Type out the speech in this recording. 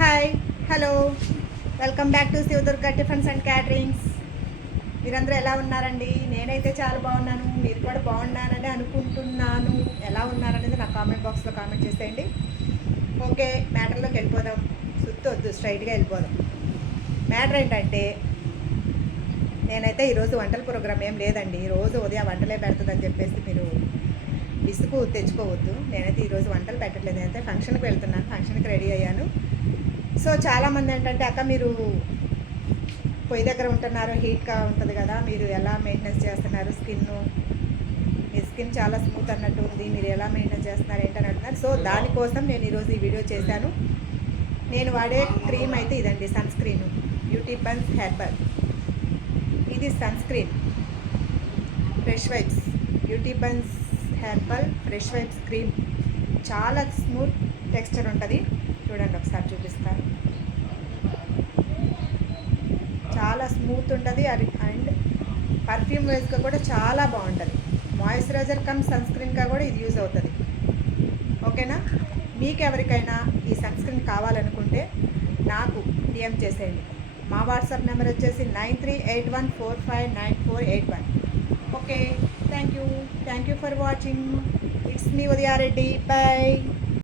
Hi, hello, welcome back to Shiva Durga tiffins and caterings. మీరందరూ ఎలా ఉన్నారండి? నేనైతే చాలా బాగున్నాను. మీరు కూడా బాగున్నారని అనుకుంటున్నాను. ఎలా ఉన్నారనేది నా కామెంట్ బాక్స్లో కామెంట్ చేసేయండి. ఓకే, మ్యాటర్లోకి వెళ్ళిపోదాం. సుత్తొద్దు, స్ట్రైట్గా వెళ్ళిపోదాం. మ్యాటర్ ఏంటంటే, నేనైతే ఈరోజు వంటల ప్రోగ్రామ్ ఏం లేదండి. రోజు ఉదయం వంటలే పెడుతుందని చెప్పేసి మీరు విసుగు తెచ్చుకోవద్దు. నేనైతే ఈరోజు వంటలు పెట్టట్లేదు. నేనైతే ఫంక్షన్కి వెళ్తున్నాను. ఫంక్షన్కి రెడీ అయ్యాను. సో చాలామంది ఏంటంటే, అక్క మీరు పొయ్యి దగ్గర ఉంటున్నారు, హీట్గా ఉంటుంది కదా, మీరు ఎలా మెయింటెనెన్స్ చేస్తున్నారు మీ స్కిన్ చాలా స్మూత్ అన్నట్టు ఉంది, మీరు ఎలా మెయింటెనెన్స్ చేస్తున్నారు ఏంటని అంటున్నారు. సో దానికోసం నేను ఈరోజు ఈ వీడియో చేశాను. నేను వాడే క్రీమ్ అయితే ఇదండి, sunscreen beauty buns herbal. ఇది sunscreen fresh vibes beauty buns herbal fresh vibes cream. చాలా స్మూత్ టెక్స్చర్ ఉంటుంది. చూడండి, ఒకసారి చూపిస్తాను. చాలా స్మూత్ ఉంటుంది అండ్ పర్ఫ్యూమ్ వైజ్గా కూడా చాలా బాగుంటుంది. మాయిశ్చరైజర్ కమ్ సన్ స్క్రీన్గా కూడా ఇది యూజ్ అవుతుంది. ఓకేనా? మీకు ఎవరికైనా ఈ సన్ స్క్రీన్ కావాలనుకుంటే నాకు డిఎం చేసేయండి. మా వాట్సాప్ నెంబర్ వచ్చేసి 9381459481. Okay, thank you for watching. It's me Udayareddy. By.